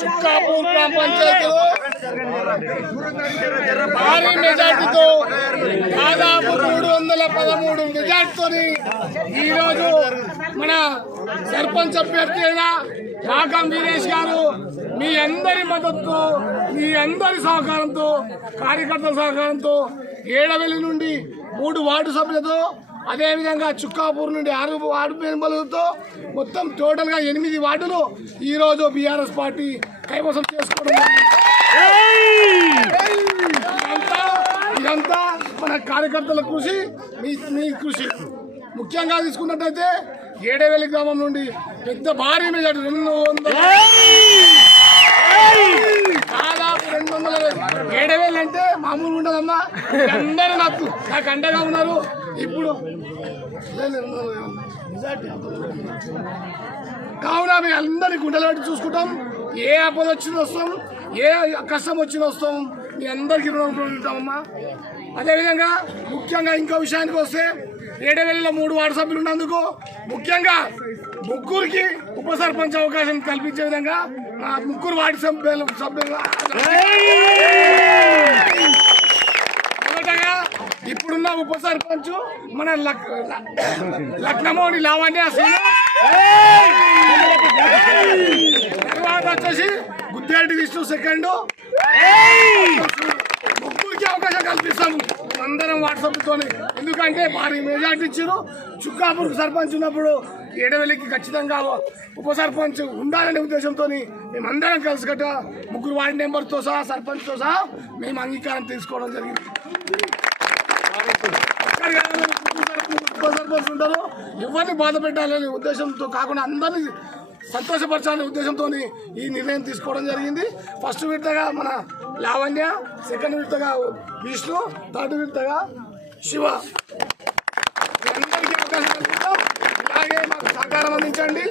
చుక్కాపూర్ గ్రామ పంచాయతీలో భారీ మెజార్టీతో దాదాపు 313 మెజార్టీతో ఈరోజు మన సర్పంచ్ అభ్యర్థి అయిన రాకం వీరేష్ గారు మీ అందరి మద్దతుతో, మీ అందరి సహకారంతో, కార్యకర్తల సహకారంతో ఏడవెల్లి నుండి 3 వార్డు సభ్యులతో, అదేవిధంగా చుక్కాపూర్ నుండి 6 వార్డు మెంబర్లతో మొత్తం టోటల్గా 8 వార్డులు ఈరోజు బీఆర్ఎస్ పార్టీ కైవసం చేసుకోవడం. ఇదంతా మన కార్యకర్తల కృషి, మీ కృషి. ముఖ్యంగా తీసుకున్నట్టయితే ఏడవెల్లి గ్రామం నుండి పెద్ద భారీ మెజార్టీ 200 దాదాపు 200. ఏడవేలు అంటే మామూలు ఉండదమ్మా. అందరూ నాకు అండగా ఉన్నారు. ఇప్పుడు కావున మీ అందరి గుండెలు పెట్టి చూసుకుంటాం. ఏ ఆపద వచ్చిన వస్తాం, ఏ కష్టం వచ్చిన వస్తాం, మీ అందరికీ రుణపడి ఉంటామమ్మా. అదేవిధంగా ముఖ్యంగా ఇంకో విషయానికి వస్తే ఏడవేలిలో 3 వార్డు సభ్యులు ఉన్నందుకు ముఖ్యంగా ముగ్గురికి ఉప సర్పంచ్ అవకాశం కల్పించే విధంగా 3 వార్డు సభ్యులు మొదటగా ఇప్పుడున్న ఉప సర్పంచ్ మన లక్నమోని లావణ్య సింగ్, తర్వాత వచ్చేసి గుద్దేటి విష్ణు సెకండ్. ముగ్గురికి అవకాశం కల్పిస్తాము అందరం వాట్సాప్తో. ఎందుకంటే భారీ మెజార్టీ ఇచ్చారు. చుక్కాపూర్ సర్పంచ్ ఉన్నప్పుడు ఏడవెల్లికి ఖచ్చితంగా ఉప సర్పంచ్ ఉండాలనే ఉద్దేశంతో మేమందరం కలిసికట్ట 3 వార్డు మెంబర్తో సహా, సర్పంచ్తో సహా మేము అంగీకారం తీసుకోవడం జరిగింది. ఉప సర్పంచ్ ఉంటారు, ఎవరిని బాధ పెట్టాలనే ఉద్దేశంతో కాకుండా అందరినీ సంతోషపరచాలనే ఉద్దేశంతో ఈ నిర్ణయం తీసుకోవడం జరిగింది. ఫస్ట్ విడతగా మన లావణ్య, సెకండ్ విడతగా విష్ణు, థర్డ్ విడతగా శివ. అందరికీ అవకాశం కల్పిస్తాం. ఇలాగే మాకు సహకారం అందించండి.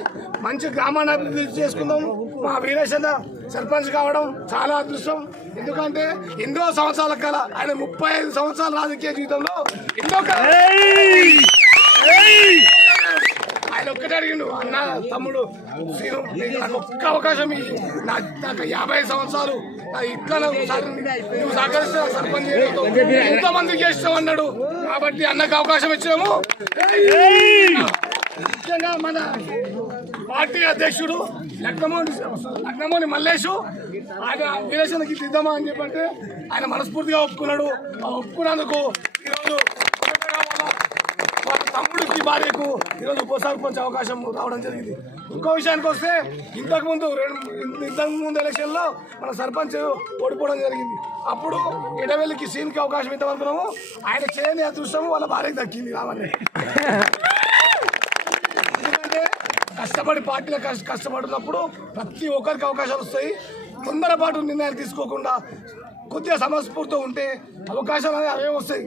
మంచి గ్రామాన్ని అభివృద్ధి చేసుకుందాం. మా వీరేశన్న సర్పంచ్ కావడం చాలా అదృష్టం. ఎందుకంటే ఎన్నో సంవత్సరాల కల ఆయన 35 సంవత్సరాల రాజకీయ జీవితంలో ఆయన ఒక్కటే అడిగిండు, అన్న తమ్ముడు శ్రీను నాకు ఒక్క అవకాశం నాకు 50 సంవత్సరాలు ఇట్లా నువ్వు సహకరిస్తే సర్పంచ్ ఎంతమందికి ఇష్టం అన్నాడు. కాబట్టి అన్నకు అవకాశం ఇచ్చాము. ముఖ్యంగా మన పార్టీ అధ్యక్షుడు లక్నమోని మల్లేషు ఆయన వీరేశన్నకి దిద్దామా అని చెప్పంటే ఆయన మనస్ఫూర్తిగా ఒప్పుకున్నాడు. ఒప్పుకున్నందుకు ఈరోజు వాళ్ళ తమ్ముడికి భార్యకు ఈరోజు ఉప సర్పంచ్ అవకాశం రావడం జరిగింది. ఇంకో విషయానికి వస్తే ఇంతకుముందు ఎలక్షన్లో మన సర్పంచ్ ఓడిపోవడం జరిగింది. అప్పుడు ఎడవెల్లికి సీన్కి అవకాశం ఇద్దామనుకున్నాము. ఆయన చేయని అదృష్టము వాళ్ళ భార్యకి దక్కింది. రావాలి ఎందుకంటే కష్టపడి పార్టీలో కష్టపడుతున్నప్పుడు ప్రతి ఒక్కరికి అవకాశాలు వస్తాయి. తొందరపాటు నిర్ణయాలు తీసుకోకుండా కొద్దిగా సమస్ఫూర్తితో ఉంటే అవకాశాలు అనేవి అవే వస్తాయి.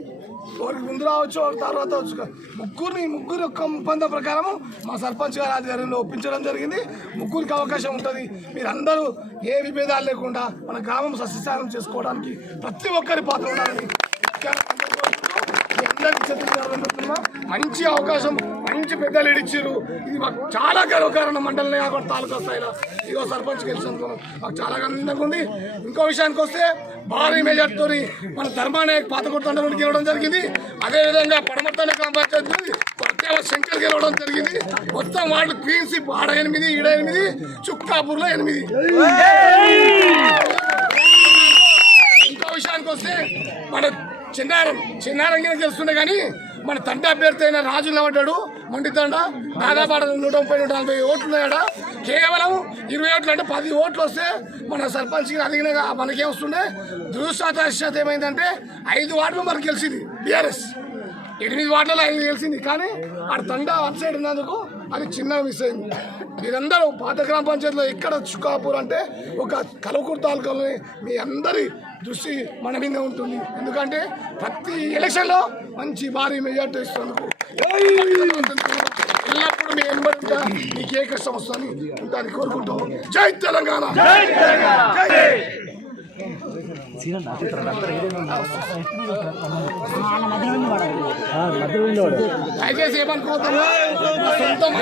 ఒకరికి ముందు రావచ్చు, తర్వాత వచ్చు. ముగ్గురు యొక్క ఒప్పందం ప్రకారం మా సర్పంచ్ గారి ఆధ్వర్యంలో ఒప్పించడం జరిగింది. ముగ్గురికి అవకాశం ఉంటుంది. మీరందరూ ఏ విభేదాలు లేకుండా మన గ్రామం సస్యశాలం చేసుకోవడానికి ప్రతి ఒక్కరి పాత్ర ఉండాలని మంచి అవకాశం, మంచి పెద్ద లీడ్ ఇచ్చారు. ఇది మాకు చాలా గర్వకారణం. మండలం కాకుండా తాలూకా స్థాయిలో ఇదో సర్పంచ్ గెలిచినందుకు మాకు చాలా ఆనందంగా ఉంది. ఇంకో విషయానికి వస్తే భారీ మెజార్టీతో మన ధర్మానాయక్ పాతకొట్టు నుండి గెలవడం జరిగింది. అదేవిధంగా పడమర్తాన గ్రామ పంచాయతీ ప్రత్యేక శంకర్ గెలవడం జరిగింది. మొత్తం వాళ్ళు క్వీన్షిప్ ఆడ 8, ఈడ 8, చుక్కాపూర్లో 8. ఇంకో విషయానికి వస్తే మన చిన్నారం గెలుస్తుండే కానీ మన తండ్రి అభ్యర్థి అయిన రాజు నిలబడ్డాడు. మండి తండ దాదాపు 130-140 ఓట్లు ఉన్నాయట. కేవలం 20 ఓట్లు అంటే 10 ఓట్లు వస్తే మన సర్పంచ్కి అడిగిన మనకేం వస్తుండే. దురదృష్టవశాత్తు ఏమైందంటే 5 వార్డులు మనకు గెలిచింది బీఆర్ఎస్. 8 వార్డులలో 5 గెలిచింది. కానీ ఆ తండ వన్ సైడ్ ఉన్నందుకు అది చిన్నగా మిస్ అయింది. మీరందరూ పాత గ్రామ పంచాయతీలో ఎక్కడ చుక్కాపూర్ అంటే ఒక కలవకూరు తాలూకాలోని మీ అందరి దృష్టి మన మీద ఉంటుంది. ఎందుకంటే ప్రతి ఎలక్షన్లో మంచి భారీ మెజార్టీ ఇస్తున్నందుకు ఎల్లప్పుడూ మీ వెంబడి ఉంటా. మీకు ఏ కష్టం వస్తుందని ఉంటాను కోరుకుంటాం. జై తెలంగాణ. దయచేసి ఏమనుకోవద్దు. సొంతం